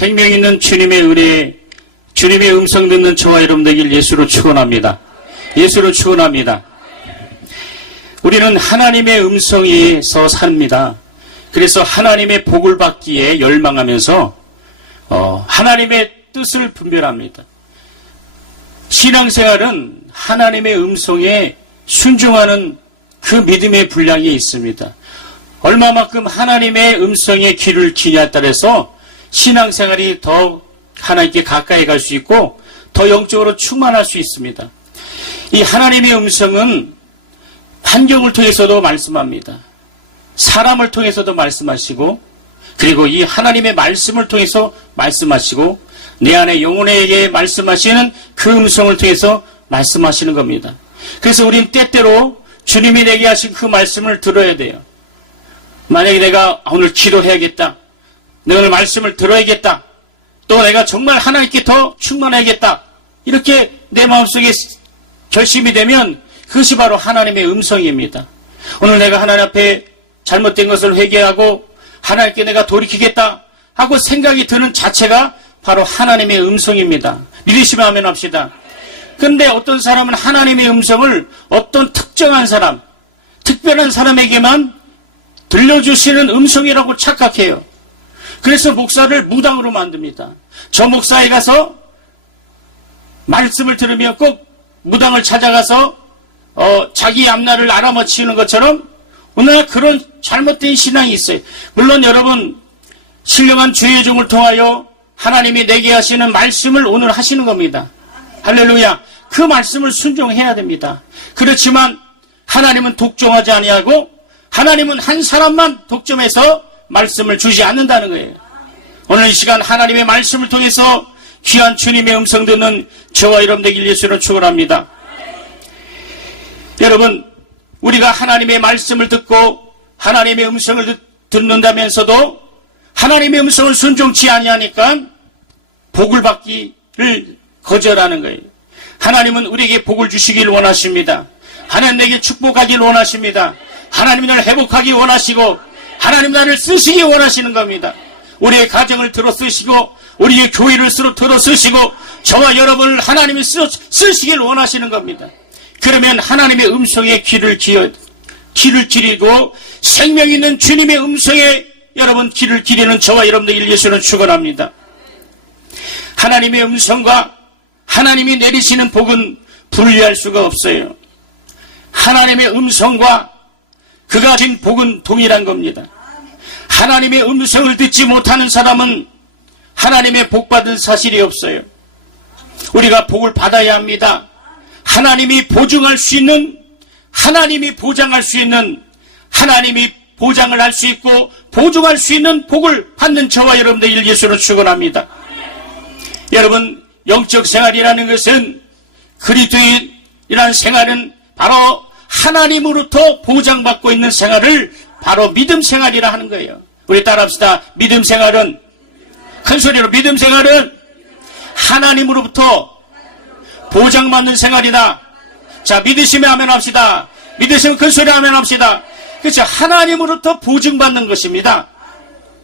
생명 있는 주님의 은혜, 주님의 음성 듣는 저와 여러분 되길 예수로 축원합니다. 예수로 축원합니다. 우리는 하나님의 음성에서 삽니다. 그래서 하나님의 복을 받기에 열망하면서 하나님의 뜻을 분별합니다. 신앙생활은 하나님의 음성에 순종하는 그 믿음의 분량이 있습니다. 얼마만큼 하나님의 음성에 귀를 기냐에 따라서 신앙생활이 더 하나님께 가까이 갈 수 있고 더 영적으로 충만할 수 있습니다. 이 하나님의 음성은 환경을 통해서도 말씀합니다. 사람을 통해서도 말씀하시고 그리고 이 하나님의 말씀을 통해서 말씀하시고 내 안에 영혼에게 말씀하시는 그 음성을 통해서 말씀하시는 겁니다. 그래서 우린 때때로 주님이 내게 하신 그 말씀을 들어야 돼요. 만약에 내가 오늘 기도해야겠다. 내가 오늘 말씀을 들어야겠다. 또 내가 정말 하나님께 더 충만해야겠다. 이렇게 내 마음속에 결심이 되면 그것이 바로 하나님의 음성입니다. 오늘 내가 하나님 앞에 잘못된 것을 회개하고 하나님께 내가 돌이키겠다 하고 생각이 드는 자체가 바로 하나님의 음성입니다. 믿으시면 아멘 합시다. 그런데 어떤 사람은 하나님의 음성을 어떤 특정한 사람, 특별한 사람에게만 들려주시는 음성이라고 착각해요. 그래서 목사를 무당으로 만듭니다. 저 목사에 가서 말씀을 들으면 꼭 무당을 찾아가서 자기 앞날을 알아맞히는 것처럼 오늘날 그런 잘못된 신앙이 있어요. 물론 여러분 신령한 주의 종을 통하여 하나님이 내게 하시는 말씀을 오늘 하시는 겁니다. 할렐루야. 그 말씀을 순종해야 됩니다. 그렇지만 하나님은 독점하지 아니하고 하나님은 한 사람만 독점해서 말씀을 주지 않는다는 거예요. 오늘 이 시간 하나님의 말씀을 통해서 귀한 주님의 음성 듣는 저와 여러분 되길 예수로 축원합니다. 여러분 우리가 하나님의 말씀을 듣고 하나님의 음성을 듣는다면서도 하나님의 음성을 순종치 아니하니까 복을 받기를 거절하는 거예요. 하나님은 우리에게 복을 주시길 원하십니다. 하나님 내게 축복하길 원하십니다. 하나님 나를 회복하기 원하시고 하나님 나를 쓰시기 원하시는 겁니다. 우리의 가정을 들어 쓰시고 우리의 교회를 들어 쓰시고 저와 여러분을 하나님이 쓰시길 원하시는 겁니다. 그러면 하나님의 음성에 귀를 기리고 생명 있는 주님의 음성에 여러분 귀를 기리는 저와 여러분들 예수는 축원합니다. 하나님의 음성과 하나님이 내리시는 복은 분리할 수가 없어요. 하나님의 음성과 그가 진 복은 동일한 겁니다. 하나님의 음성을 듣지 못하는 사람은 하나님의 복 받은 사실이 없어요. 우리가 복을 받아야 합니다. 하나님이 보증할 수 있는, 하나님이 보장할 수 있는, 하나님이 보장을 할 수 있고 보증할 수 있는 복을 받는 저와 여러분들 예수로 축원합니다. 여러분 영적 생활이라는 것은 그리스도인이라는 생활은 바로 하나님으로부터 보장받고 있는 생활을 바로 믿음 생활이라 하는 거예요. 우리 따라합시다. 믿음 생활은 큰 소리로 믿음 생활은 하나님으로부터 보장받는 생활이다. 자 믿으시면 아멘 합시다. 믿으시면 큰 소리 아멘 합시다. 그렇죠. 하나님으로부터 보증받는 것입니다.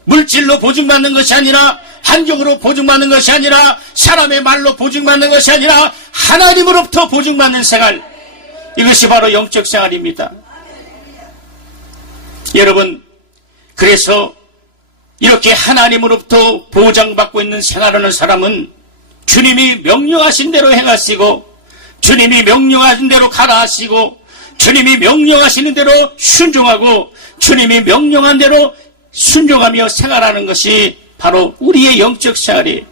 물질로 보증받는 것이 아니라 환경으로 보증받는 것이 아니라 사람의 말로 보증받는 것이 아니라 하나님으로부터 보증받는 생활. 이것이 바로 영적 생활입니다. 여러분 그래서 이렇게 하나님으로부터 보장받고 있는 생활하는 사람은 주님이 명령하신 대로 행하시고 주님이 명령하신 대로 가라 하시고 주님이 명령하시는 대로 순종하고 주님이 명령한 대로 순종하며 생활하는 것이 바로 우리의 영적 생활이에요.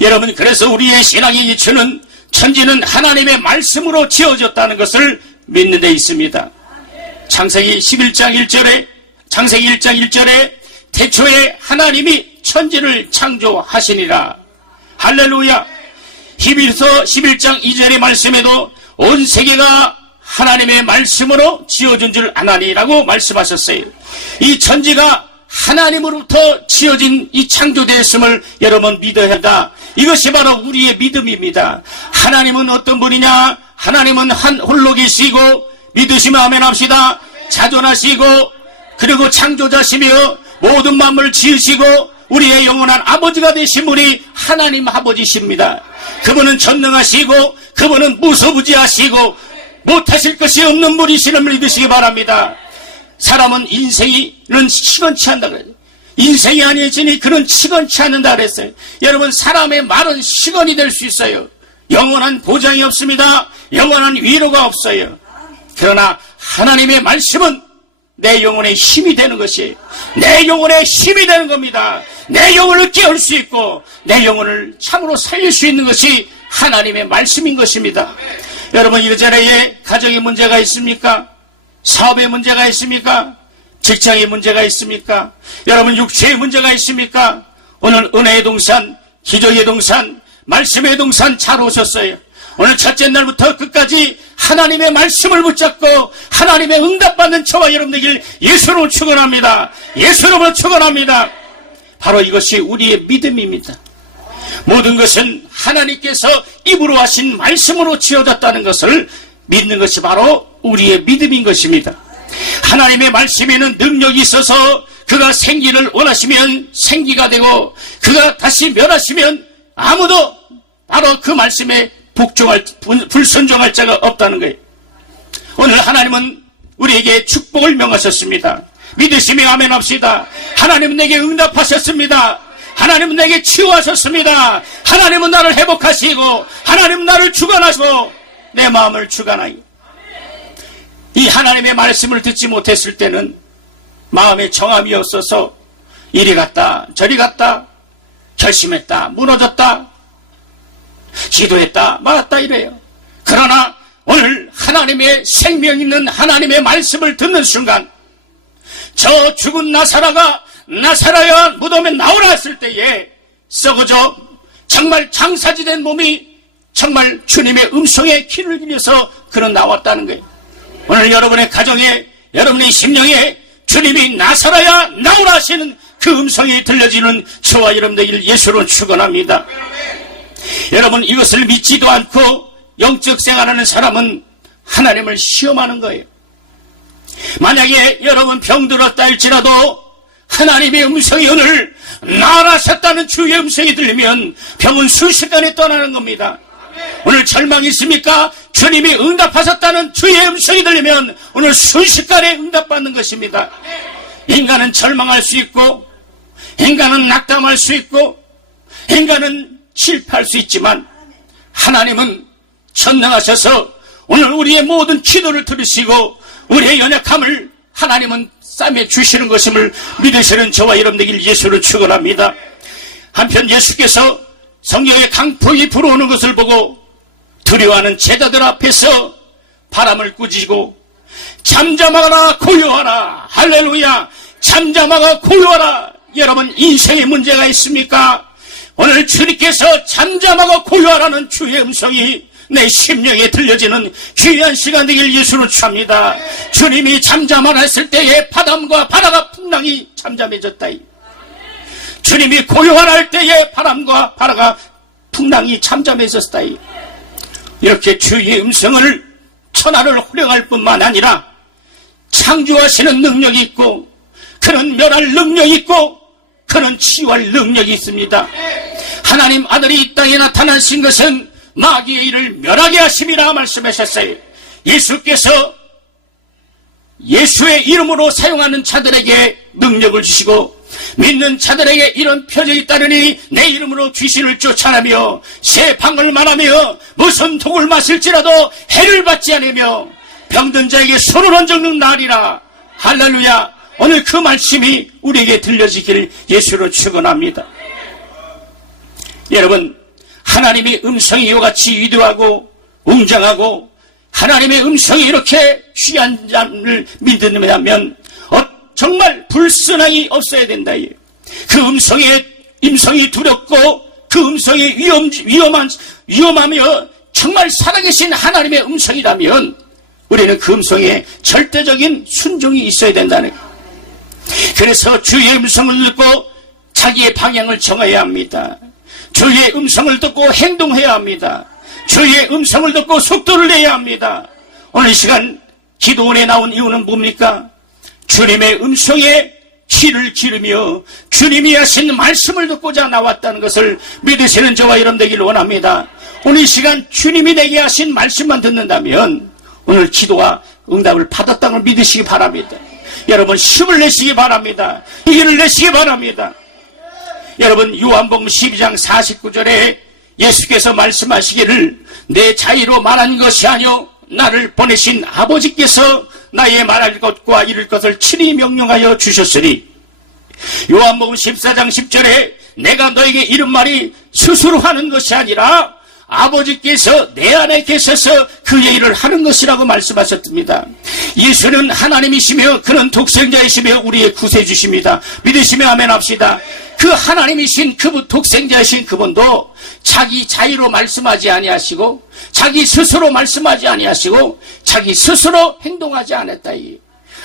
여러분 그래서 우리의 신앙의 기초는 천지는 하나님의 말씀으로 지어졌다는 것을 믿는 데 있습니다. 창세기 11장 1절에 태초에 하나님이 천지를 창조하시니라. 할렐루야. 히브리서 11장 2절의 말씀에도 온 세계가 하나님의 말씀으로 지어진 줄 아나니라고 말씀하셨어요. 이 천지가 하나님으로부터 지어진 이 창조되었음을 여러분 믿어야 한다. 이것이 바로 우리의 믿음입니다. 하나님은 어떤 분이냐? 하나님은 홀로 계시고 믿으시면 아멘 합시다. 자존하시고 그리고 창조자시며 모든 만물을 지으시고 우리의 영원한 아버지가 되신 분이 하나님 아버지십니다. 그분은 전능하시고 그분은 무소부지하시고 못하실 것이 없는 분이시를 믿으시기 바랍니다. 사람은 인생이는 시건치 않다 그래요. 인생이 아니지니 그는 시건치 않는다 그랬어요. 여러분, 사람의 말은 시건이 될 수 있어요. 영원한 보장이 없습니다. 영원한 위로가 없어요. 그러나 하나님의 말씀은 내 영혼의 힘이 되는 것이에요. 내 영혼의 힘이 되는 겁니다. 내 영혼을 깨울 수 있고 내 영혼을 참으로 살릴 수 있는 것이 하나님의 말씀인 것입니다. 여러분, 이전에 가정에 문제가 있습니까? 사업에 문제가 있습니까? 직장에 문제가 있습니까? 여러분, 육체에 문제가 있습니까? 오늘 은혜의 동산, 기적의 동산, 말씀의 동산 잘 오셨어요. 오늘 첫째 날부터 끝까지 하나님의 말씀을 붙잡고 하나님의 응답받는 저와 여러분들 예수로 축원합니다. 예수로 축원합니다. 바로 이것이 우리의 믿음입니다. 모든 것은 하나님께서 입으로 하신 말씀으로 지어졌다는 것을 믿는 것이 바로 우리의 믿음인 것입니다. 하나님의 말씀에는 능력이 있어서 그가 생기를 원하시면 생기가 되고 그가 다시 멸하시면 아무도 바로 그 말씀에 불순종할 자가 없다는 거예요. 오늘 하나님은 우리에게 축복을 명하셨습니다. 믿으시며 아멘 합시다. 하나님은 내게 응답하셨습니다. 하나님은 내게 치유하셨습니다. 하나님은 나를 회복하시고 하나님은 나를 주관하시고 내 마음을 주관하니 이 하나님의 말씀을 듣지 못했을 때는 마음에 정함이 없어서 이리 갔다 저리 갔다 결심했다 무너졌다 기도했다 말았다 이래요. 그러나 오늘 하나님의 생명 있는 하나님의 말씀을 듣는 순간 저 죽은 나사라야 무덤에 나오라 했을 때에 썩어져 정말 장사지된 몸이 정말 주님의 음성에 귀를 기울여서 그는 나왔다는 거예요. 오늘 여러분의 가정에 여러분의 심령에 주님이 나사라야 나오라 하시는 그 음성이 들려지는 저와 여러분들 예수로 축원합니다. 여러분, 이것을 믿지도 않고 영적 생활하는 사람은 하나님을 시험하는 거예요. 만약에 여러분 병들었다 할지라도 하나님의 음성이 오늘 나아라셨다는 주의 음성이 들리면 병은 순식간에 떠나는 겁니다. 오늘 절망이 있습니까? 주님이 응답하셨다는 주의 음성이 들리면 오늘 순식간에 응답받는 것입니다. 인간은 절망할 수 있고 인간은 낙담할 수 있고 인간은 실패할 수 있지만 하나님은 전능하셔서 오늘 우리의 모든 기도를 들으시고 우리의 연약함을 하나님은 싸매 주시는 것임을 믿으시는 저와 여러분들 예수를 축원합니다. 한편 예수께서 성령의 강풍이 불어오는 것을 보고 두려워하는 제자들 앞에서 바람을 꾸짖고 잠잠하라 고요하라 할렐루야 잠잠하라 고요하라. 여러분, 인생에 문제가 있습니까? 오늘 주님께서 잠잠하고 고요하라는 주의 음성이 내 심령에 들려지는 귀한 시간 되길 예수로 축합니다. 주님이 잠잠하라 했을 때에 바람과 바다가 풍랑이 잠잠해졌다. 주님이 고요하라 할 때에 바람과 바다가 풍랑이 잠잠해졌다. 이렇게 주의 음성을 천하를 호령할 뿐만 아니라 창조하시는 능력이 있고 그는 멸할 능력이 있고 그는 치유할 능력이 있습니다. 하나님 아들이 이 땅에 나타나신 것은 마귀의 일을 멸하게 하심이라 말씀하셨어요. 예수께서 예수의 이름으로 사용하는 자들에게 능력을 주시고 믿는 자들에게 이런 표적이 따르니 내 이름으로 귀신을 쫓아내며 새 방을 말하며 무슨 독을 마실지라도 해를 받지 않으며 병든 자에게 손을 얹는 날이라. 할렐루야. 오늘 그 말씀이 우리에게 들려지기를 예수로 축원합니다. 여러분, 하나님의 음성이 이와 같이 위대하고 웅장하고 하나님의 음성이 이렇게 귀한 자를 믿으면 정말 불순항이 없어야 된다. 그 음성의 임성이 두렵고 그 음성이 위험하며 정말 살아계신 하나님의 음성이라면 우리는 그 음성에 절대적인 순종이 있어야 된다는 거예요. 그래서 주의 음성을 듣고 자기의 방향을 정해야 합니다. 주의 음성을 듣고 행동해야 합니다. 주의 음성을 듣고 속도를 내야 합니다. 오늘 이 시간 기도원에 나온 이유는 뭡니까? 주님의 음성에 귀를 기르며 주님이 하신 말씀을 듣고자 나왔다는 것을 믿으시는 저와 여러분 되기를 원합니다. 오늘 이 시간 주님이 내게 하신 말씀만 듣는다면 오늘 기도가 응답을 받았다는 걸 믿으시기 바랍니다. 여러분 힘을 내시기 바랍니다. 힘을 내시기 바랍니다. 여러분 요한복음 12장 49절에 예수께서 말씀하시기를 내 자의로 말한 것이 아니요 나를 보내신 아버지께서 나의 말할 것과 이룰 것을 친히 명령하여 주셨으니 요한복음 14장 10절에 내가 너에게 이른 말이 스스로 하는 것이 아니라 아버지께서 내 안에 계셔서 그의 일을 하는 것이라고 말씀하셨습니다. 예수는 하나님이시며 그는 독생자이시며 우리의 구세주십니다. 믿으시며 아멘 합시다. 그 하나님이신 그분, 독생자이신 그분도 자기 자의로 말씀하지 아니하시고 자기 스스로 말씀하지 아니하시고 자기 스스로 행동하지 않았다.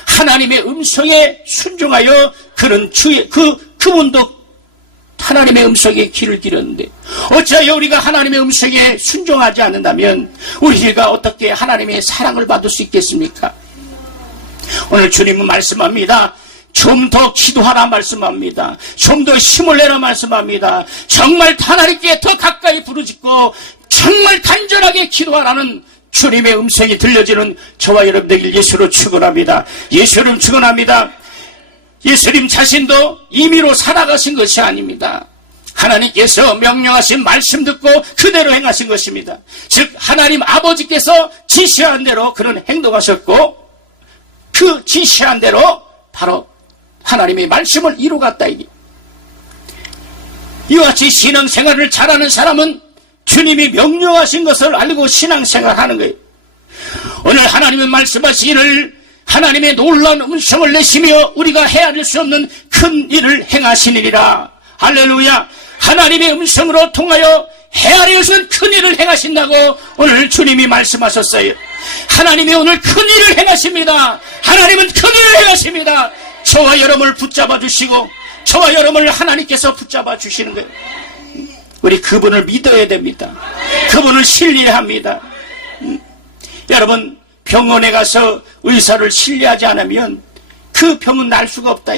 하나님의 음성에 순종하여 그는 그분도 하나님의 음성에 귀를 기렸는데 어찌하여 우리가 하나님의 음성에 순종하지 않는다면 우리가 어떻게 하나님의 사랑을 받을 수 있겠습니까? 오늘 주님은 말씀합니다. 좀 더 기도하라 말씀합니다. 좀 더 힘을 내라 말씀합니다. 정말 하나님께 더 가까이 부르짖고 정말 간절하게 기도하라는 주님의 음성이 들려지는 저와 여러분 되길 예수로 축원합니다. 예수를 축원합니다. 예수님 자신도 임의로 살아가신 것이 아닙니다. 하나님께서 명령하신 말씀 듣고 그대로 행하신 것입니다. 즉 하나님 아버지께서 지시한 대로 그런 행동하셨고 그 지시한 대로 바로 하나님의 말씀을 이루갔다. 이와 같이 신앙생활을 잘하는 사람은 주님이 명령하신 것을 알고 신앙생활하는 거예요. 오늘 하나님은 말씀하시기를 하나님의 놀라운 음성을 내시며 우리가 헤아릴 수 없는 큰 일을 행하시니라. 할렐루야. 하나님의 음성으로 통하여 헤아릴 수 없는 큰 일을 행하신다고 오늘 주님이 말씀하셨어요. 하나님이 오늘 큰 일을 행하십니다. 하나님은 큰 일을 행하십니다. 저와 여러분을 붙잡아 주시고 저와 여러분을 하나님께서 붙잡아 주시는 거예요. 우리 그분을 믿어야 됩니다. 그분을 신뢰해야 합니다. 여러분 병원에 가서 의사를 신뢰하지 않으면 그 병은 날 수가 없다.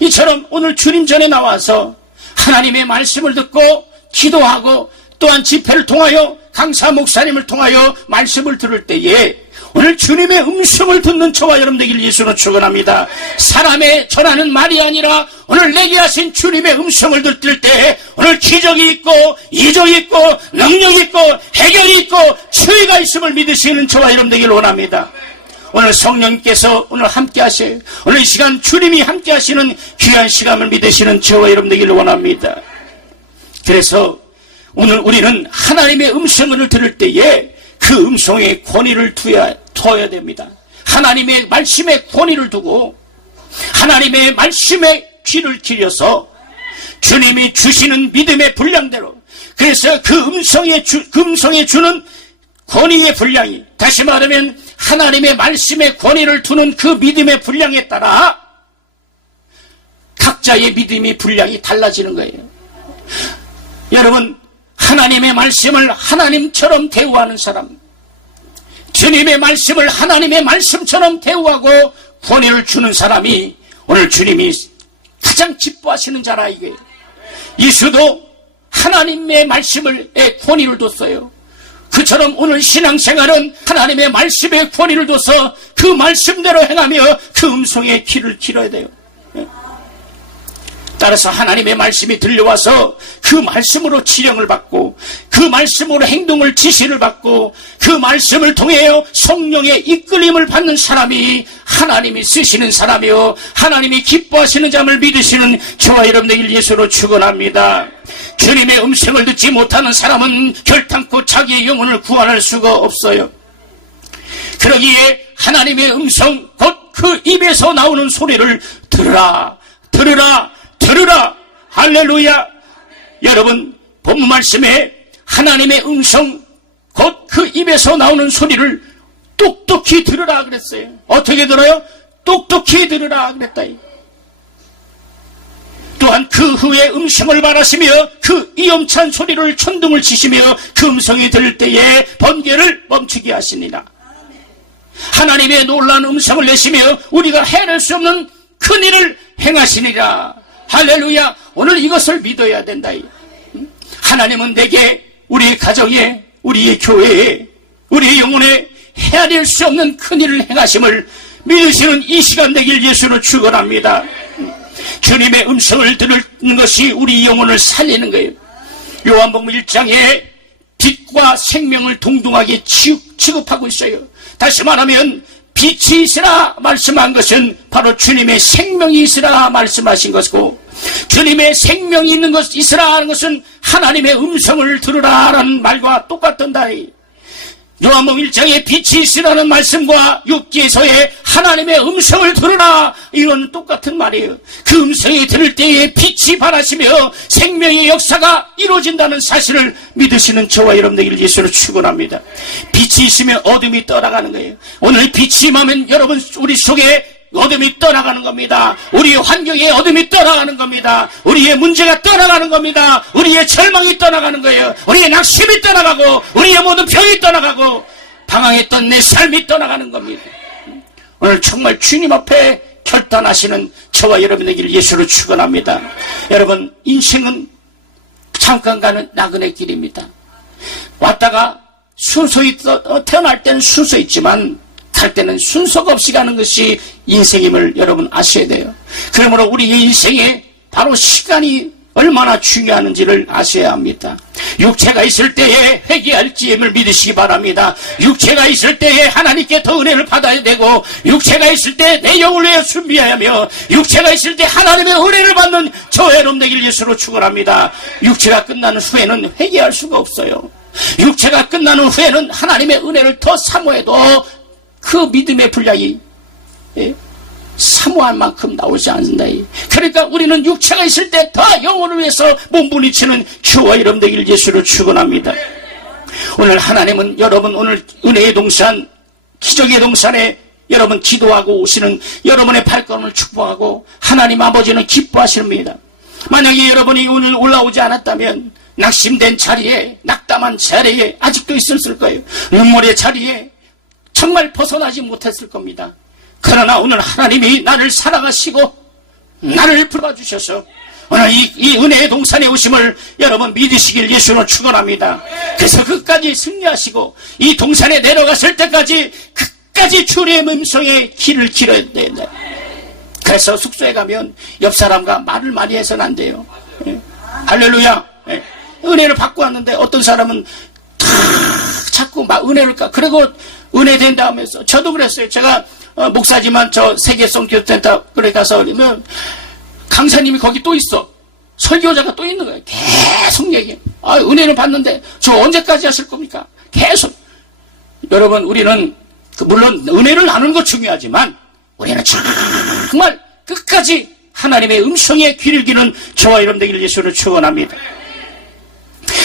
이처럼 오늘 주님 전에 나와서 하나님의 말씀을 듣고 기도하고 또한 집회를 통하여 강사 목사님을 통하여 말씀을 들을 때에 오늘 주님의 음성을 듣는 저와 여러분 되길 예수로 축원합니다. 사람의 전하는 말이 아니라 오늘 내게 하신 주님의 음성을 듣을 때 오늘 기적이 있고 이적이 있고 능력이 있고 해결이 있고 치유가 있음을 믿으시는 저와 여러분 되길 원합니다. 오늘 성령님께서 오늘 함께 하세요. 오늘 이 시간 주님이 함께 하시는 귀한 시간을 믿으시는 저와 여러분 되길 원합니다. 그래서 오늘 우리는 하나님의 음성을 들을 때에 그 음성에 권위를 둬야 됩니다. 하나님의 말씀에 권위를 두고 하나님의 말씀에 귀를 기려서 주님이 주시는 믿음의 분량대로 그래서 그 음성에 주는 권위의 분량이 다시 말하면 하나님의 말씀에 권위를 두는 그 믿음의 분량에 따라 각자의 믿음의 분량이 달라지는 거예요. 여러분 하나님의 말씀을 하나님처럼 대우하는 사람 주님의 말씀을 하나님의 말씀처럼 대우하고 권위를 주는 사람이 오늘 주님이 가장 기뻐하시는 자라 이거예요. 예수도 하나님의 말씀에 권위를 뒀어요. 그처럼 오늘 신앙생활은 하나님의 말씀에 권위를 둬서 그 말씀대로 행하며 그 음성에 귀를 기울여야 돼요. 따라서 하나님의 말씀이 들려와서 그 말씀으로 지령을 받고 그 말씀으로 행동을 지시를 받고 그 말씀을 통해 성령의 이끌림을 받는 사람이 하나님이 쓰시는 사람이요 하나님이 기뻐하시는 자를 믿으시는 저와 여러분들 예수로 축원합니다. 주님의 음성을 듣지 못하는 사람은 결탄코 자기의 영혼을 구원할 수가 없어요. 그러기에 하나님의 음성 곧 그 입에서 나오는 소리를 들으라 들으라 들으라. 할렐루야. 여러분 본문 말씀에 하나님의 음성 곧 그 입에서 나오는 소리를 똑똑히 들으라 그랬어요. 어떻게 들어요? 똑똑히 들으라 그랬다. 또한 그 후에 음성을 말하시며 그 이엄찬 소리를 천둥을 치시며 그 음성이 들을 때에 번개를 멈추게 하시니라. 하나님의 놀라운 음성을 내시며 우리가 해낼 수 없는 큰 일을 행하시니라. 할렐루야. 오늘 이것을 믿어야 된다. 하나님은 내게, 우리의 가정에, 우리의 교회에, 우리의 영혼에 헤아릴 수 없는 큰일을 행하심을 믿으시는 이 시간 되길 예수로 축원합니다. 주님의 음성을 듣는 것이 우리 영혼을 살리는 거예요. 요한복음 1장에 빛과 생명을 동등하게 취급하고 있어요. 다시 말하면 빛이 있으라 말씀한 것은 바로 주님의 생명이 있으라 말씀하신 것이고, 주님의 생명이 있는 것 있으라 하는 것은 하나님의 음성을 들으라 라는 말과 똑같던다. 요한복음 1장에 빛이 있으라는 말씀과 6기에서의 하나님의 음성을 들으라, 이건 똑같은 말이에요. 그 음성이 들을 때에 빛이 발하시며 생명의 역사가 이루어진다는 사실을 믿으시는 저와 여러분 되기를 예수로 축원합니다. 빛이 있으면 어둠이 떠나가는 거예요. 오늘 빛이 임하면 여러분 우리 속에 어둠이 떠나가는 겁니다. 우리의 환경에 어둠이 떠나가는 겁니다. 우리의 문제가 떠나가는 겁니다. 우리의 절망이 떠나가는 거예요. 우리의 낙심이 떠나가고, 우리의 모든 병이 떠나가고, 방황했던 내 삶이 떠나가는 겁니다. 오늘 정말 주님 앞에 결단하시는 저와 여러분에게 예수로 축원합니다. 여러분, 인생은 잠깐 가는 나그네 길입니다. 왔다가 순서히 태어날 때는 순서 있지만 갈 때는 순서가 없이 가는 것이 인생임을 여러분 아셔야 돼요. 그러므로 우리의 인생에 바로 시간이 얼마나 중요한지를 아셔야 합니다. 육체가 있을 때에 회개할지임을 믿으시기 바랍니다. 육체가 있을 때에 하나님께 더 은혜를 받아야 되고, 육체가 있을 때 내 영을 위해 준비해야 하며, 육체가 있을 때 하나님의 은혜를 받는 저의 여러분 되길 예수로 축원합니다. 육체가 끝나는 후에는 회개할 수가 없어요. 육체가 끝나는 후에는 하나님의 은혜를 더 사모해도 그 믿음의 분량이 사모할 만큼 나오지 않는다. 그러니까 우리는 육체가 있을 때 더 영혼을 위해서 몸부림치는 주와 여러분 되기를 예수로 축원합니다. 오늘 하나님은 여러분 오늘 은혜의 동산, 기적의 동산에 여러분 기도하고 오시는 여러분의 발걸음을 축복하고 하나님 아버지는 기뻐하십니다. 만약에 여러분이 오늘 올라오지 않았다면 낙심된 자리에, 낙담한 자리에 아직도 있었을 거예요. 눈물의 자리에 정말 벗어나지 못했을 겁니다. 그러나 오늘 하나님이 나를 사랑하시고 나를 불러주셔서 오늘 이 은혜의 동산에 오심을 여러분 믿으시길 예수로 축원합니다. 그래서 끝까지 승리하시고 이 동산에 내려갔을 때까지 끝까지 주님의 음성에 길을 길어야 된다. 그래서 숙소에 가면 옆 사람과 말을 많이 해서는 안 돼요. 할렐루야. 은혜를 받고 왔는데 어떤 사람은 다 자꾸 막 은혜를 그리고 은혜 된다 하면서, 저도 그랬어요. 제가 목사지만 저 세계성 교육센터 그래 가서 그러면 강사님이 거기 또 있어. 설교자가 또 있는 거예요. 계속 얘기해. 은혜를 받는데 저 언제까지 하실 겁니까? 계속. 여러분, 우리는 물론 은혜를 나누는 거 중요하지만 우리는 정말 끝까지 하나님의 음성에 귀를 기는 저와 여러분 되기를 예수로 축원합니다.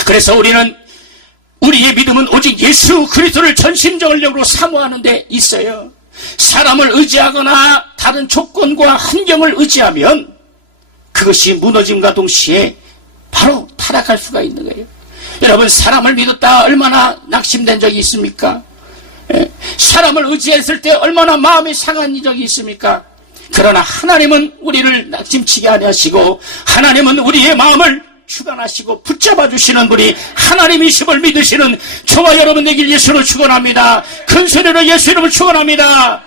그래서 우리의 믿음은 오직 예수 그리스도를 전심전력으로 사모하는 데 있어요. 사람을 의지하거나 다른 조건과 환경을 의지하면 그것이 무너짐과 동시에 바로 타락할 수가 있는 거예요. 여러분, 사람을 믿었다 얼마나 낙심된 적이 있습니까? 사람을 의지했을 때 얼마나 마음이 상한 적이 있습니까? 그러나 하나님은 우리를 낙심치게 아니하시고 하나님은 우리의 마음을 주관하시고 붙잡아 주시는 분이 하나님이심을 믿으시는 저와 여러분 되길 예수로 축원합니다. 큰 소리로 예수 이름을 축원합니다.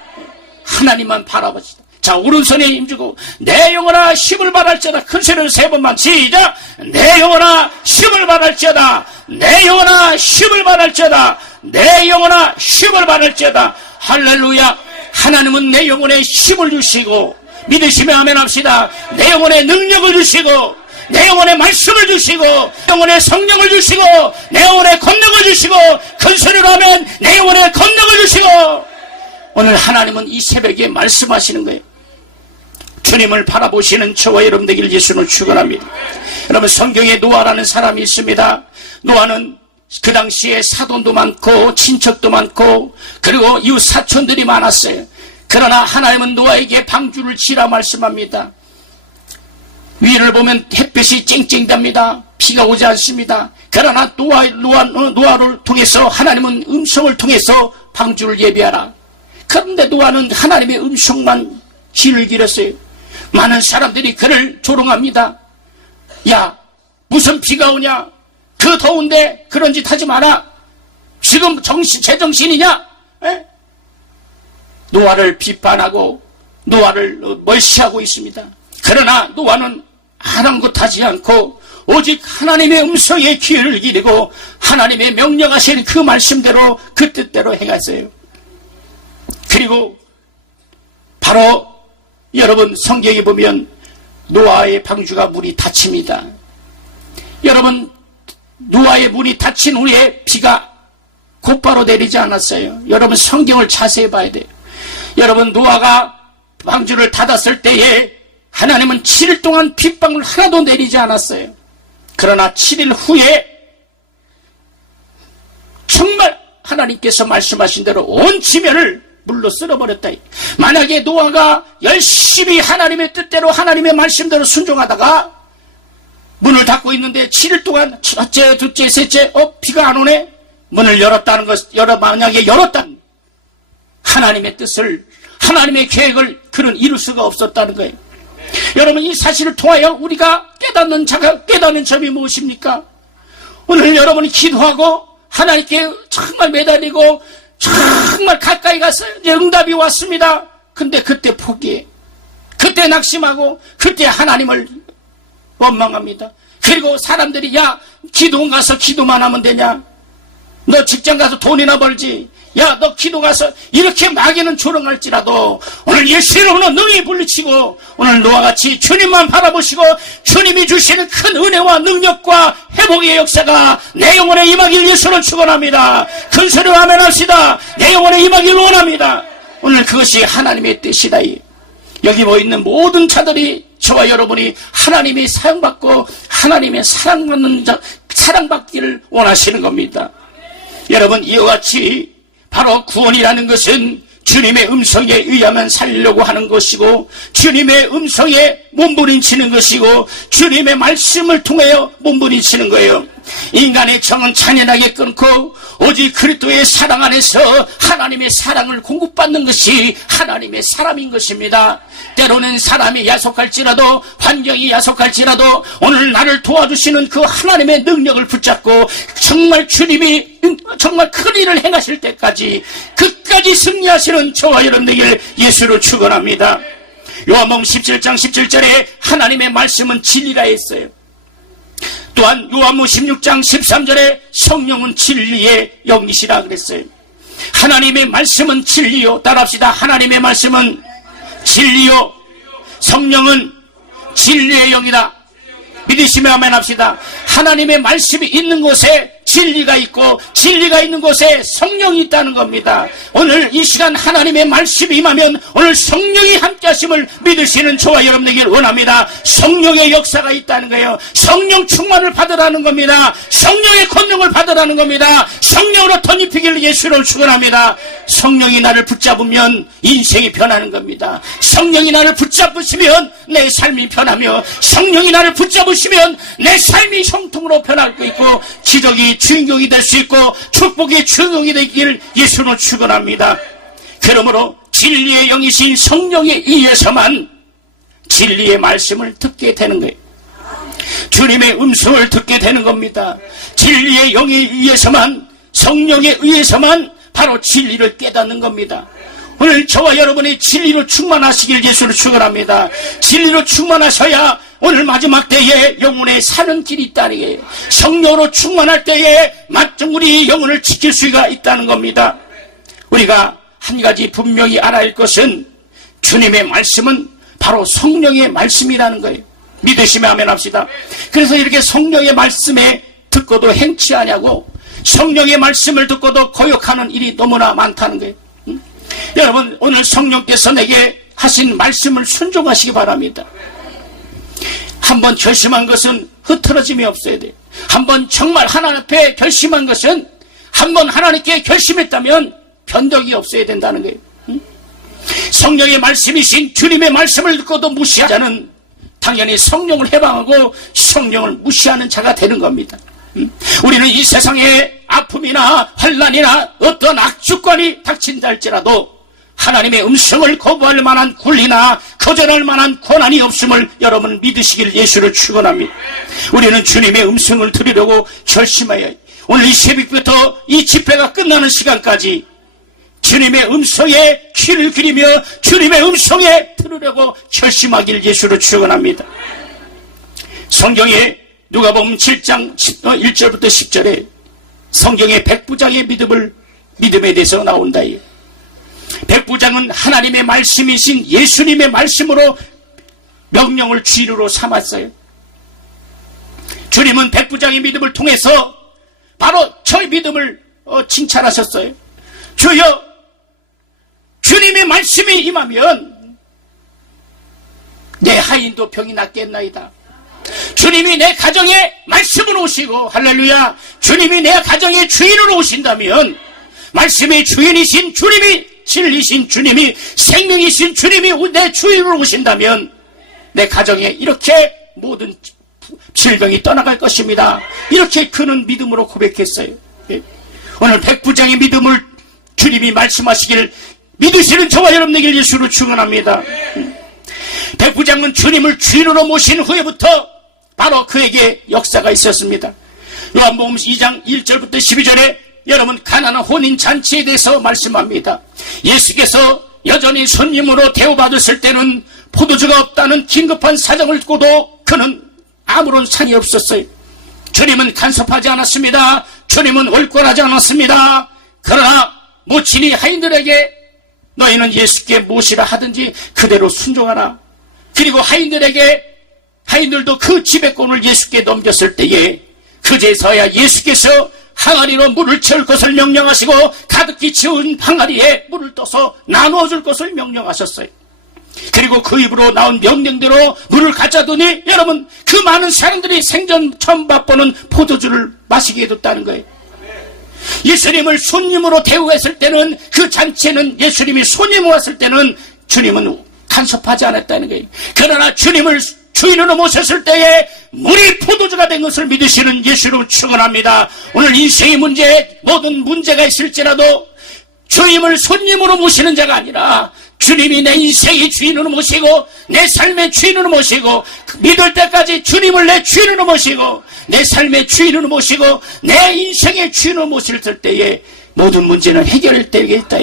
하나님만 바라보시다. 자, 오른손에 힘주고 내 영혼아 힘을 발할지어다. 큰 소리로 3번만 시작. 내 영혼아 힘을 발할지어다. 내 영혼아 힘을 발할지어다. 내 영혼아 힘을 발할지어다. 할렐루야. 하나님은 내 영혼에 힘을 주시고, 믿으시면 아멘 합시다. 내 영혼에 능력을 주시고, 내 영혼에 말씀을 주시고, 내 영혼에 성령을 주시고, 내 영혼에 권능을 주시고, 큰 소리로 하면 내 영혼에 권능을 주시고, 오늘 하나님은 이 새벽에 말씀하시는 거예요. 주님을 바라보시는 저와 여러분 되기를 예수로 축원합니다. 여러분, 성경에 노아라는 사람이 있습니다. 노아는 그 당시에 사돈도 많고 친척도 많고 그리고 이웃 사촌들이 많았어요. 그러나 하나님은 노아에게 방주를 지라 말씀합니다. 위를 보면 햇볕이 쨍쨍답니다. 비가 오지 않습니다. 그러나 노아를 통해서 하나님은 음성을 통해서 방주를 예비하라. 그런데 노아는 하나님의 음성만 귀를 기울였어요. 많은 사람들이 그를 조롱합니다. 야, 무슨 비가 오냐? 그 더운데 그런 짓 하지 마라. 지금 제정신이냐? 에? 노아를 비판하고 노아를 멀시하고 있습니다. 그러나 노아는 아랑곳하지 않고 오직 하나님의 음성에 귀를 기리고 하나님의 명령하신 그 말씀대로 그 뜻대로 행하세요. 그리고 바로 여러분 성경에 보면 노아의 방주가 물이 닫힙니다. 여러분 노아의 문이 닫힌 후에 비가 곧바로 내리지 않았어요. 여러분 성경을 자세히 봐야 돼요. 여러분 노아가 방주를 닫았을 때에 하나님은 7일 동안 빗방울 하나도 내리지 않았어요. 그러나 7일 후에 정말 하나님께서 말씀하신 대로 온 지면을 물로 쓸어버렸다. 만약에 노아가 열심히 하나님의 뜻대로 하나님의 말씀대로 순종하다가 문을 닫고 있는데 7일 동안 첫째, 둘째, 셋째 비가 안 오네? 문을 열었다는 것, 만약에 열었다는 하나님의 뜻을 하나님의 계획을 그는 이룰 수가 없었다는 거예요. 여러분 이 사실을 통하여 우리가 깨닫는 점이 무엇입니까? 오늘 여러분이 기도하고 하나님께 정말 매달리고 정말 가까이 가서 응답이 왔습니다. 근데 그때 포기해. 그때 낙심하고 그때 하나님을 원망합니다. 그리고 사람들이 야 기도원 가서 기도만 하면 되냐? 너 직장 가서 돈이나 벌지. 야 너 기도 가서 이렇게 마귀는 조롱할지라도 오늘 예수 이름으로 능히 물리치고 오늘 노아같이 주님만 바라보시고 주님이 주시는 큰 은혜와 능력과 회복의 역사가 내 영혼에 임하길 예수는 축원합니다. 큰 소리로 아멘 합시다. 내 영혼에 임하길 원합니다. 오늘 그것이 하나님의 뜻이다. 여기 모여있는 모든 자들이 저와 여러분이 하나님이 사용받고 하나님의 사랑받기를 원하시는 겁니다. 여러분 이와 같이 바로 구원이라는 것은 주님의 음성에 의하면 살려고 하는 것이고 주님의 음성에 몸부림치는 것이고 주님의 말씀을 통하여 몸부림치는 거예요. 인간의 정은 잔인하게 끊고 오직 그리스도의 사랑 안에서 하나님의 사랑을 공급받는 것이 하나님의 사람인 것입니다. 때로는 사람이 야속할지라도 환경이 야속할지라도 오늘 나를 도와주시는 그 하나님의 능력을 붙잡고 정말 주님이 정말 큰 일을 행하실 때까지 끝까지 승리하시는 저와 여러분에게 예수를 축원합니다. 요한복음 17장 17절에 하나님의 말씀은 진리라 했어요. 또한 요한복음 16장 13절에 성령은 진리의 영이시라 그랬어요. 하나님의 말씀은 진리요. 따라합시다. 하나님의 말씀은 진리요. 성령은 진리의 영이다. 믿으시면 아멘 합시다. 하나님의 말씀이 있는 곳에 진리가 있고 진리가 있는 곳에 성령이 있다는 겁니다. 오늘 이 시간 하나님의 말씀이 임하면 오늘 성령이 함께 하심을 믿으시는 저와 여러분에게 원합니다. 성령의 역사가 있다는 거예요. 성령 충만을 받으라는 겁니다. 성령의 권능을 받으라는 겁니다. 성령으로 덧입히기를 예수를 축원합니다. 성령이 나를 붙잡으면 인생이 변하는 겁니다. 성령이 나를 붙잡으시면 내 삶이 변하며 성령이 나를 붙잡으시면 내 삶이 형통으로 변할 수 있고 기적이 주인공이 될 수 있고 축복의 주인공이 되기를 예수는 축원합니다. 그러므로 진리의 영이신 성령에 의해서만 진리의 말씀을 듣게 되는 거예요. 주님의 음성을 듣게 되는 겁니다. 진리의 영에 의해서만 성령에 의해서만 바로 진리를 깨닫는 겁니다. 오늘 저와 여러분이 진리로 충만하시길 예수를 축원합니다. 진리로 충만하셔야 오늘 마지막 때에 영혼에 사는 길이 있다는 게 성령으로 충만할 때에 우리 영혼을 지킬 수가 있다는 겁니다. 우리가 한 가지 분명히 알아야 할 것은 주님의 말씀은 바로 성령의 말씀이라는 거예요. 믿으시면 아멘 합시다. 그래서 이렇게 성령의 말씀에 듣고도 행치 않냐고 성령의 말씀을 듣고도 거역하는 일이 너무나 많다는 거예요. 여러분 오늘 성령께서 내게 하신 말씀을 순종하시기 바랍니다. 한번 결심한 것은 흐트러짐이 없어야 돼요. 한번 정말 하나님 앞에 결심한 것은 한번 하나님께 결심했다면 변덕이 없어야 된다는 거예요. 성령의 말씀이신 주님의 말씀을 듣고도 무시하자는 당연히 성령을 해방하고 성령을 무시하는 자가 되는 겁니다. 우리는 이 세상에 아픔이나 환난이나 어떤 악주권이 닥친다 할지라도 하나님의 음성을 거부할 만한 권리나 거절할 만한 권한이 없음을 여러분 믿으시길 예수를 축원합니다. 우리는 주님의 음성을 들으려고 결심하여 오늘 이 새벽부터 이 집회가 끝나는 시간까지 주님의 음성에 귀를 기리며 주님의 음성에 들으려고 결심하길 예수를 축원합니다. 성경에 누가복음 7장 1절부터 10절에 성경의 백부장의 믿음에 대해서 나온다. 백부장은 하나님의 말씀이신 예수님의 말씀으로 명령을 주인으로 삼았어요. 주님은 백부장의 믿음을 통해서 바로 저의 믿음을 칭찬하셨어요. 주여, 주님의 말씀이 임하면 내 하인도 병이 낫겠나이다. 주님이 내 가정에 말씀으로 오시고, 할렐루야, 주님이 내 가정의 주인으로 오신다면, 말씀의 주인이신 주님이, 진리신 주님이, 생명이신 주님이 내 주인으로 오신다면 내 가정에 이렇게 모든 질병이 떠나갈 것입니다. 이렇게 그는 믿음으로 고백했어요. 오늘 백부장의 믿음을 주님이 말씀하시길 믿으시는 저와 여러분에게 예수로 축원합니다. 백부장은 주님을 주인으로 모신 후에부터 바로 그에게 역사가 있었습니다. 요한복음 2장 1절부터 12절에 여러분 가나안 혼인잔치에 대해서 말씀합니다. 예수께서 여전히 손님으로 대우받았을 때는 포도주가 없다는 긴급한 사정을 듣고도 그는 아무런 상이 없었어요. 주님은 간섭하지 않았습니다. 주님은 올권하지 않았습니다. 그러나 모친이 하인들에게 너희는 예수께 무엇이라 하든지 그대로 순종하라. 그리고 하인들도 그 지배권을 예수께 넘겼을 때에 그제서야 예수께서 항아리로 물을 채울 것을 명령하시고 가득히 채운 항아리에 물을 떠서 나누어 줄 것을 명령하셨어요. 그리고 그 입으로 나온 명령대로 물을 가져더니 여러분 그 많은 사람들이 생전 처음 맛보는 포도주를 마시게 해뒀다는 거예요. 예수님을 손님으로 대우했을 때는 그 잔치에는 예수님이 손님 왔을 때는 주님은 간섭하지 않았다는 거예요. 그러나 주님을 주인으로 모셨을 때에 물이 포도주가 된 것을 믿으시는 예수로 축원합니다. 오늘 인생의 문제에 모든 문제가 있을지라도 주님을 손님으로 모시는 자가 아니라 주님이 내 인생의 주인으로 모시고 내 삶의 주인으로 모시고 믿을 때까지 주님을 내 주인으로 모시고 내 삶의 주인으로 모시고 내 인생의 주인으로 모실 때에 모든 문제는 해결되게 있다.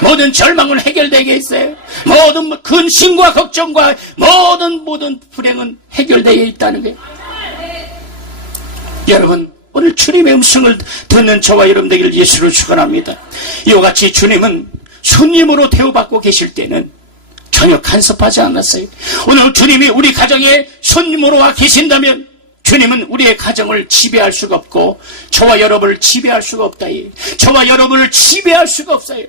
모든 절망은 해결되게 있어요. 모든 근심과 걱정과 모든 불행은 해결되어 있다는 거예요. 여러분 오늘 주님의 음성을 듣는 저와 여러분 되기를 예수로 축원합니다. 이와 같이 주님은 손님으로 대우받고 계실 때는 전혀 간섭하지 않았어요. 오늘 주님이 우리 가정에 손님으로 와 계신다면 주님은 우리의 가정을 지배할 수가 없고 저와 여러분을 지배할 수가 없다. 저와 여러분을 지배할 수가 없어요.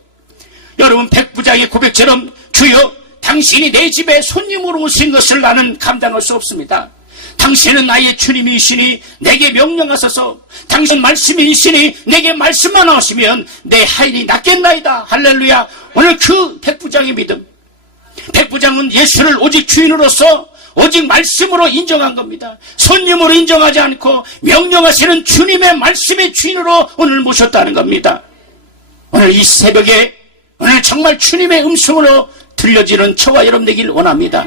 여러분 백부장의 고백처럼 주여 당신이 내 집에 손님으로 오신 것을 나는 감당할 수 없습니다. 당신은 나의 주님이시니 내게 명령하소서. 당신 말씀이시니 내게 말씀만 하시면 내 하인이 낫겠나이다. 할렐루야. 오늘 그 백부장의 믿음, 백부장은 예수를 오직 주인으로서 오직 말씀으로 인정한 겁니다. 손님으로 인정하지 않고 명령하시는 주님의 말씀의 주인으로 오늘 모셨다는 겁니다. 오늘 이 새벽에 오늘 정말 주님의 음성으로 들려지는 저와 여러분 되길 원합니다.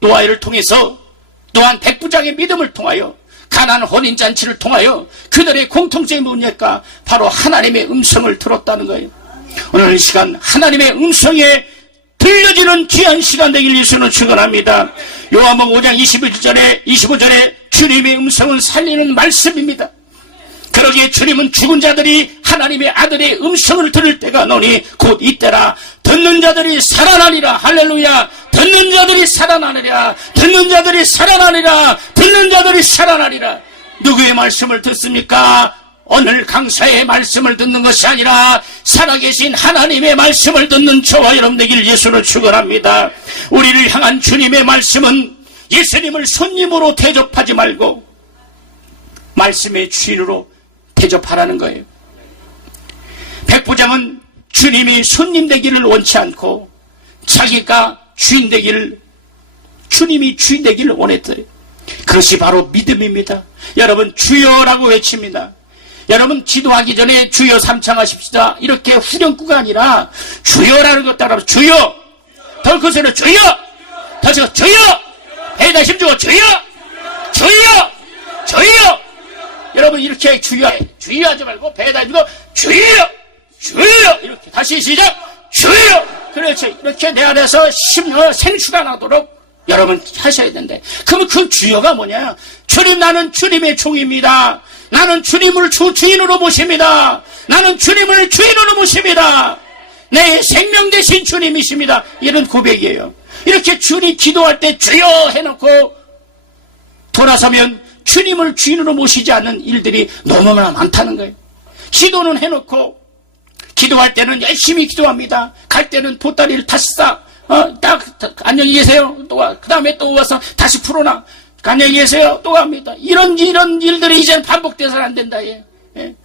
노아를 통해서 또한 백부장의 믿음을 통하여 가나안 혼인잔치를 통하여 그들의 공통점이 뭡니까? 바로 하나님의 음성을 들었다는 거예요. 오늘 이 시간 하나님의 음성에 들려지는 귀한 시간 되길 예수는 축원합니다. 요한복음 5장 25절에 주님의 음성은 살리는 말씀입니다. 그러기에 주님은 죽은 자들이 하나님의 아들의 음성을 들을 때가 노니 곧 이때라. 듣는 자들이 살아나리라. 할렐루야. 듣는 자들이 살아나리라. 듣는 자들이 살아나리라. 듣는 자들이 살아나리라. 누구의 말씀을 듣습니까? 오늘 강사의 말씀을 듣는 것이 아니라 살아계신 하나님의 말씀을 듣는 저와 여러분 되길 예수로 축원합니다. 우리를 향한 주님의 말씀은 예수님을 손님으로 대접하지 말고 말씀의 주인으로 대접하라는 거예요. 백부장은 주님이 손님 되기를 원치 않고 자기가 주인 되기를, 주님이 주인 되기를 원했어요. 그것이 바로 믿음입니다. 여러분 주여라고 외칩니다. 여러분 기도하기 전에 주여 삼창하십시다. 이렇게 후렴구가 아니라 주여라는 것 따라 주여. 더 크세요. 주여. 다시 주여. 배에다 힘주고 주여. 주여. 주여. 여러분 이렇게 주여하지 말고 배에다 힘주고 주여. 주여. 이렇게 다시 시작. 주여. 그렇지. 이렇게 내 안에서 생수가 나도록 여러분 하셔야 된대. 그러면 그 주여가 뭐냐? 주님, 나는 주님의 종입니다. 나는 주님을 주인으로 모십니다. 나는 주님을 주인으로 모십니다. 내 생명 되신 주님이십니다. 이런 고백이에요. 이렇게 주님 기도할 때 주여 해놓고 돌아서면 주님을 주인으로 모시지 않는 일들이 너무나 많다는 거예요. 기도는 해놓고 기도할 때는 열심히 기도합니다. 갈 때는 보따리를 다시 안녕히 계세요. 그 다음에 또 와서 다시 풀어놔. 안녕히 계세요. 또 갑니다. 이런 일들이 이제 반복돼서는 안 된다. 예.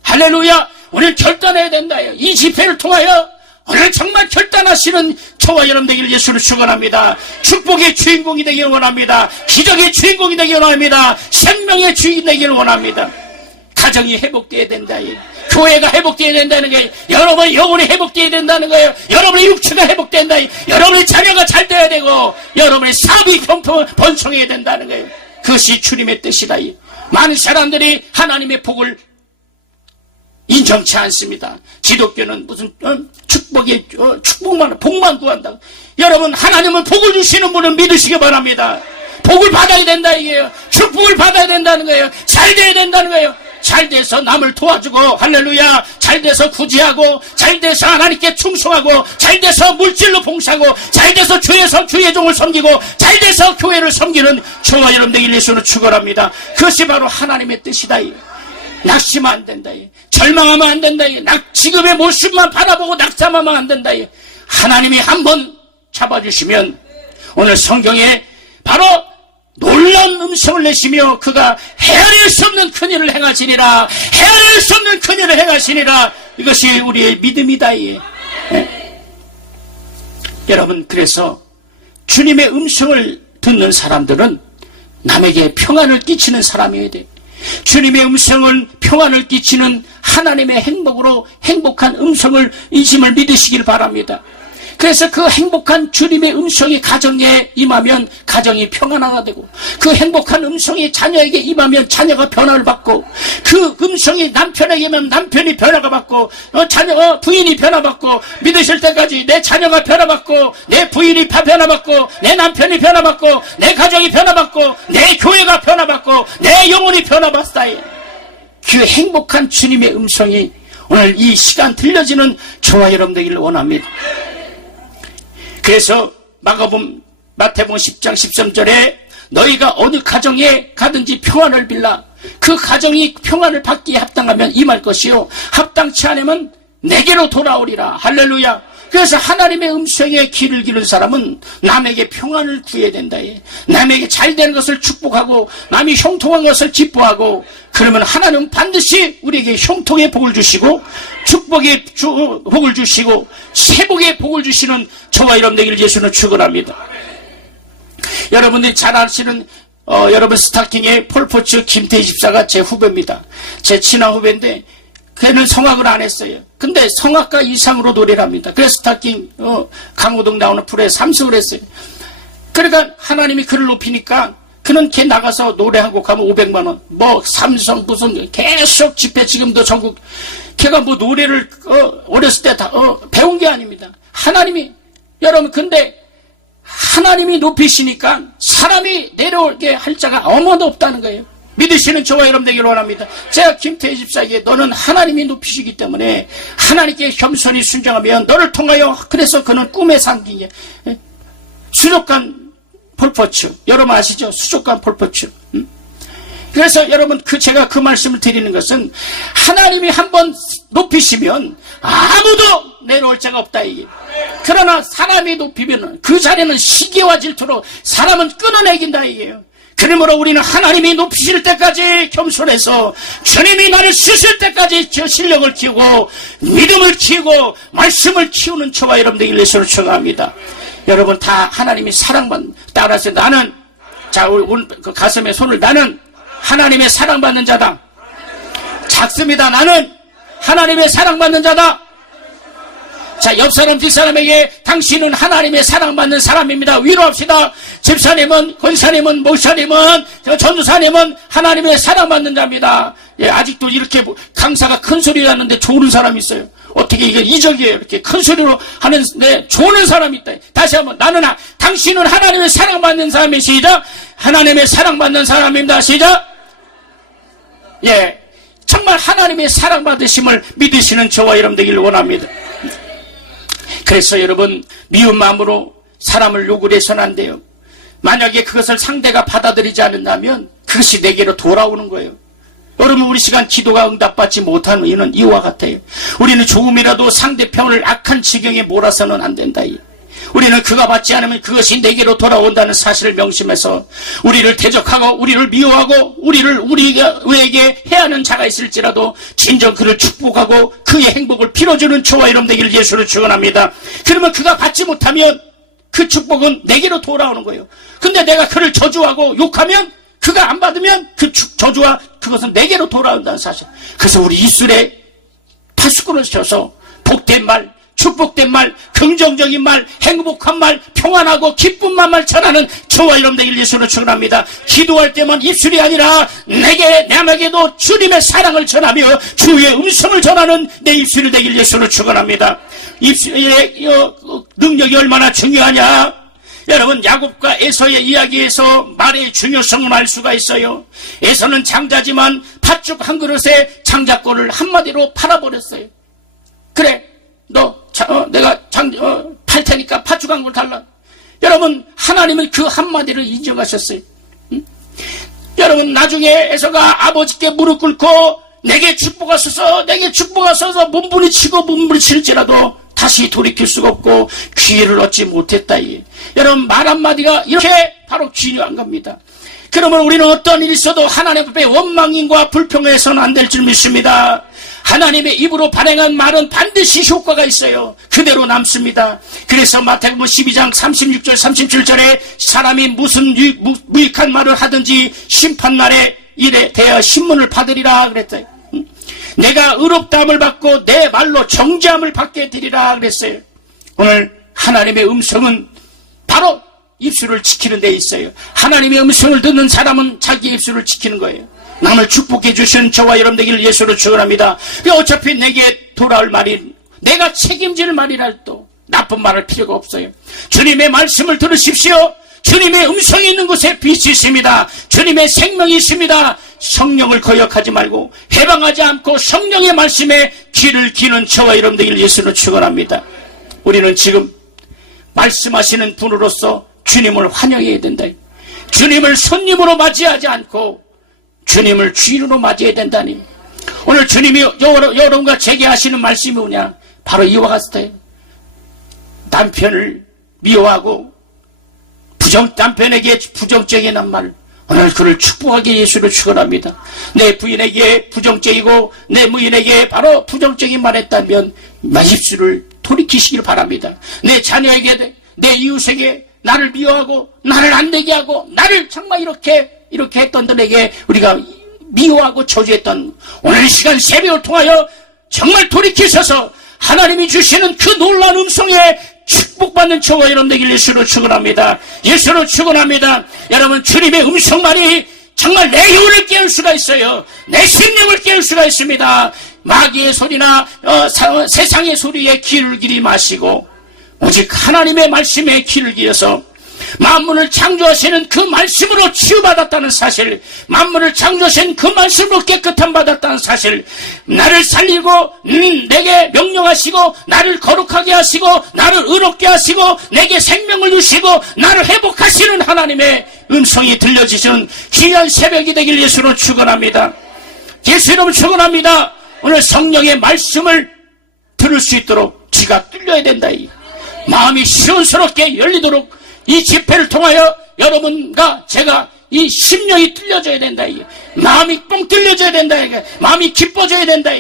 할렐루야. 오늘 결단해야 된다. 이 집회를 통하여 오늘 정말 결단하시는 저와 여러분 되기를 예수를 축원합니다. 축복의 주인공이 되기를 원합니다. 기적의 주인공이 되기를 원합니다. 생명의 주인이 되기를 원합니다. 가정이 회복되어야 된다. 예. 교회가 회복되어야 된다는 거예요. 여러분의 영혼이 회복되어야 된다는 거예요. 여러분의 육체가 회복된다. 여러분의 자녀가 잘 돼야 되고 여러분의 사업이 번성해야 된다는 거예요. 그것이 주님의 뜻이다. 많은 사람들이 하나님의 복을 인정치 않습니다. 기독교는 무슨 복만 구한다. 여러분 하나님은 복을 주시는 분은 믿으시기 바랍니다. 복을 받아야 된다 이게요. 축복을 받아야 된다는 거예요. 잘 돼야 된다는 거예요. 잘 돼서 남을 도와주고 할렐루야. 잘 돼서 구제하고 잘 돼서 하나님께 충성하고 잘 돼서 물질로 봉사하고 잘 돼서 주의 종을 섬기고 잘 돼서 교회를 섬기는 저와 여러분들 예수로 축원합니다. 그것이 바로 하나님의 뜻이다. 낙심하면 안 된다. 절망하면 안 된다. 지금의 모습만 바라보고 낙담하면 안 된다. 하나님이 한번 잡아주시면 오늘 성경에 바로 놀라운 음성을 내시며 그가 헤아릴 수 없는 큰일을 행하시니라. 헤아릴 수 없는 큰일을 행하시니라. 이것이 우리의 믿음이다. 여러분 그래서 주님의 음성을 듣는 사람들은 남에게 평안을 끼치는 사람이어야 돼요. 주님의 음성은 평안을 끼치는 하나님의 행복한 음성을 인심을 믿으시길 바랍니다. 그래서 그 행복한 주님의 음성이 가정에 임하면 가정이 평안하게 되고 그 행복한 음성이 자녀에게 임하면 자녀가 변화를 받고 그 음성이 남편에게 임하면 남편이 변화가 받고 부인이 변화받고 믿으실 때까지 내 자녀가 변화받고 내 부인이 변화받고 내 남편이 변화받고 내 가정이 변화받고 내 교회가 변화받고 내 영혼이 변화받다. 그 행복한 주님의 음성이 오늘 이 시간 들려지는 저와 여러분 되기를 원합니다. 그래서 마태복음 10장 13절에 너희가 어느 가정에 가든지 평안을 빌라. 그 가정이 평안을 받기에 합당하면 임할 것이요 합당치 않으면 내게로 돌아오리라. 할렐루야. 그래서 하나님의 음성에 귀를 기울인 사람은 남에게 평안을 구해야 된다. 남에게 잘 되는 것을 축복하고 남이 형통한 것을 기뻐하고 그러면 하나님은 반드시 우리에게 형통의 복을 주시고 축복의 복을 주시고 세복의 복을 주시는 저와 여러분 되기를 예수는 축원합니다. 여러분들이 잘 아시는 여러분 스타킹의 폴포츠 김태희 집사가 제 후배입니다. 제 친한 후배인데 걔는 성악을 안 했어요. 근데 성악가 이상으로 노래를 합니다. 그래서 스타킹 강호동 나오는 프로에 3승을 했어요. 그러니까 하나님이 그를 높이니까 그는 걔 나가서 노래하고 가면 500만 원 뭐 삼성 무슨 계속 집회 지금도 전국 걔가 뭐 노래를 어렸을 때 다 배운 게 아닙니다. 하나님이 여러분 근데 하나님이 높이시니까 사람이 내려오게 할 자가 아무도 없다는 거예요. 믿으시는 저와 여러분 되기를 원합니다. 제가 김태희 집사에게 너는 하나님이 높이시기 때문에 하나님께 겸손히 순종하면 너를 통하여 그래서 그는 꿈에 삼기에 수족관 폴포츠 여러분 아시죠? 수족관 폴포츠. 그래서 여러분 제가 그 말씀을 드리는 것은 하나님이 한번 높이시면 아무도 내려올 자가 없다 이게. 그러나 사람이 높이면 그 자리는 시기와 질투로 사람은 끊어내긴다 이게요. 그러므로 우리는 하나님이 높이실 때까지 겸손해서 주님이 나를 쓰실 때까지 저 실력을 키우고 믿음을 키우고 말씀을 키우는 저와 여러분들 예수를 축원합니다. 여러분 다 하나님이 사랑받는 따라서 나는 자 우리 그 가슴에 손을 나는 하나님의 사랑받는 자다. 작습니다. 나는 하나님의 사랑받는 자다. 자, 옆 사람, 뒷사람에게 당신은 하나님의 사랑받는 사람입니다. 위로합시다. 집사님은, 권사님은, 목사님은, 전도사님은 하나님의 사랑받는 자입니다. 예, 아직도 이렇게 강사가 큰 소리 하는데 조는 사람이 있어요. 어떻게 이게 이적이에요. 이렇게 큰 소리로 하는데 조는 사람이 있다. 다시 한번, 당신은 하나님의 사랑받는 사람이 시작. 하나님의 사랑받는 사람입니다. 시작. 예. 정말 하나님의 사랑받으심을 믿으시는 저와 여러분 되기를 원합니다. 그래서 여러분, 미운 마음으로 사람을 욕을 해서는 안 돼요. 만약에 그것을 상대가 받아들이지 않는다면 그것이 내게로 돌아오는 거예요. 여러분, 우리 시간 기도가 응답받지 못하는 이유는 이와 같아요. 우리는 조금이라도 상대편을 악한 지경에 몰아서는 안 된다. 우리는 그가 받지 않으면 그것이 내게로 돌아온다는 사실을 명심해서 우리를 대적하고 우리를 미워하고 우리에게 해하는 자가 있을지라도 진정 그를 축복하고 그의 행복을 빌어주는 저와 여러분 되기를 예수로 축원합니다. 그러면 그가 받지 못하면 그 축복은 내게로 돌아오는 거예요. 근데 내가 그를 저주하고 욕하면 그가 안 받으면 그 저주와 그것은 내게로 돌아온다는 사실. 그래서 우리 입술에 파수꾼을 쳐서 복된 말, 축복된 말, 긍정적인 말, 행복한 말, 평안하고 기쁨만 말 전하는 저와 여러분 되기를 예수로 축원합니다. 기도할 때만 입술이 아니라 남에게도 주님의 사랑을 전하며 주의 음성을 전하는 내 입술이 되기를 예수로 축원합니다. 입술의 능력이 얼마나 중요하냐? 여러분, 야곱과 에서의 이야기에서 말의 중요성을 알 수가 있어요. 에서는 장자지만 팥죽 한 그릇에 장자권을 한마디로 팔아버렸어요. 그래, 내가 팔 테니까 팥죽 한 그릇 달라. 여러분, 하나님은 그 한마디를 인정하셨어요. 여러분, 나중에 에서가 아버지께 무릎 꿇고 내게 축복하소서 몸부림칠지라도 다시 돌이킬 수가 없고 기회를 얻지 못했다. 여러분, 말 한마디가 이렇게 바로 중요한 겁니다. 그러면 우리는 어떤 일이 있어도 하나님 앞에 원망인과 불평해서는 안 될 줄 믿습니다. 하나님의 입으로 발행한 말은 반드시 효과가 있어요. 그대로 남습니다. 그래서 마태복음 12장 36절 37절에 사람이 무슨 무익한 말을 하든지 심판날에 일에 대하여 신문을 받으리라 그랬어요. 내가 의롭다함을 받고 내 말로 정죄함을 받게 되리라 그랬어요. 오늘 하나님의 음성은 바로 입술을 지키는 데 있어요. 하나님의 음성을 듣는 사람은 자기 입술을 지키는 거예요. 남을 축복해 주신 저와 여러분 되기를 예수로 축원합니다. 어차피 내게 돌아올 말이 내가 책임질 말이랄도 나쁜 말할 필요가 없어요. 주님의 말씀을 들으십시오. 주님의 음성이 있는 곳에 빛이 있습니다. 주님의 생명이 있습니다. 성령을 거역하지 말고 해방하지 않고 성령의 말씀에 귀를 기는 저와 여러분 되기를 예수로 축원합니다. 우리는 지금 말씀하시는 분으로서 주님을 환영해야 된다. 주님을 손님으로 맞이하지 않고 주님을 주인으로 맞이해야 된다니. 오늘 주님이 여러분과 제게 하시는 말씀이 뭐냐? 바로 이와 같아요. 남편을 미워하고 남편에게 부정적인 말, 오늘 그를 축복하게 예수를 축원합니다. 내 부인에게 부정적이고 내 부인에게 바로 부정적인 말 했다면 입술을 돌이키시길 바랍니다. 내 자녀에게, 내 이웃에게 나를 미워하고 나를 안 되게 하고 나를 정말 이렇게 했던 분에게 우리가 미워하고 저주했던 오늘 시간 새벽을 통하여 정말 돌이키셔서 하나님이 주시는 그 놀라운 음성에 축복받는 저와 여러분 되길 예수로 축원합니다. 예수로 축원합니다. 여러분, 주님의 음성만이 정말 내 영혼을 깨울 수가 있어요. 내 심령을 깨울 수가 있습니다. 마귀의 소리나 세상의 소리에 귀를 기리 마시고 오직 하나님의 말씀에 귀를 기어서 만물을 창조하시는 그 말씀으로 치유받았다는 사실, 만물을 창조하신 그 말씀으로 깨끗함 받았다는 사실, 나를 살리고 내게 명령하시고 나를 거룩하게 하시고 나를 의롭게 하시고 내게 생명을 주시고 나를 회복하시는 하나님의 음성이 들려지시는 귀한 새벽이 되길 예수로 축원합니다. 예수 이름으로 축원합니다. 오늘 성령의 말씀을 들을 수 있도록 귀가 뚫려야 된다. 마음이 시원스럽게 열리도록 이 집회를 통하여 여러분과 제가 이 심령이 뚫려져야 된다. 마음이 뻥 뚫려져야 된다. 마음이 기뻐져야 된다.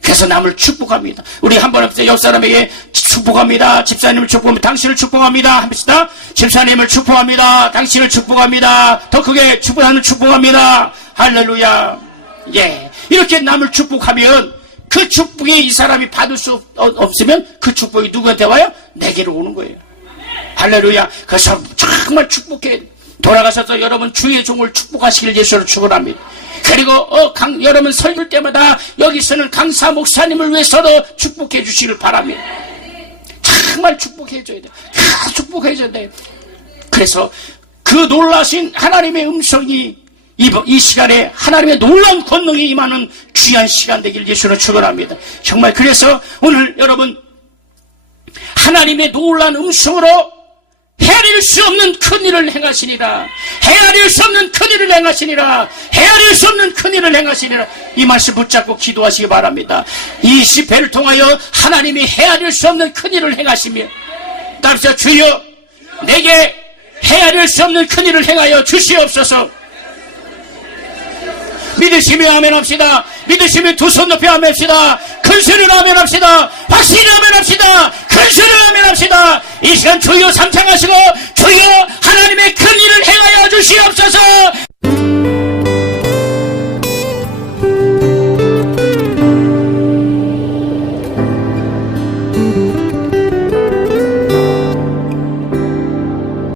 그래서 남을 축복합니다. 우리 한번 합시다. 옆 사람에게 축복합니다. 집사님을 축복합니다. 당신을 축복합니다. 합시다. 집사님을 축복합니다. 당신을 축복합니다. 더 크게 축복하는 축복합니다. 할렐루야. 예. 이렇게 남을 축복하면 그 축복이 이 사람이 받을 수 없으면 그 축복이 누구한테 와요? 내게로 오는 거예요. 할렐루야. 그래서 정말 축복해. 돌아가셔서 여러분 주의 종을 축복하시길 예수로 축원합니다. 그리고 여러분 설교 때마다 여기서는 강사 목사님을 위해서도 축복해 주시길 바랍니다. 정말 축복해줘야 돼요. 다 축복해줘야 돼요. 그래서 그 놀라신 하나님의 음성이 이 시간에 하나님의 놀라운 권능이 임하는 귀한 시간 되길 예수로 축원합니다. 정말 그래서 오늘 여러분 하나님의 놀라운 음성으로 헤아릴 수 없는 큰일을 행하시니라. 헤아릴 수 없는 큰일을 행하시니라. 헤아릴 수 없는 큰일을 행하시니라. 이 말씀 붙잡고 기도하시기 바랍니다. 이 집회를 통하여 하나님이 헤아릴 수 없는 큰일을 행하시며 따라서 주여 내게 헤아릴 수 없는 큰일을 행하여 주시옵소서. 믿으시며 아멘합시다. 믿으시며 두 손 높여 아멘합시다. 큰 소리로 아멘합시다. 확실히 아멘합시다. 큰 소리로 아멘합시다. 이 시간 주여 삼창하시고 주여 하나님의 큰 일을 행하여 주시옵소서.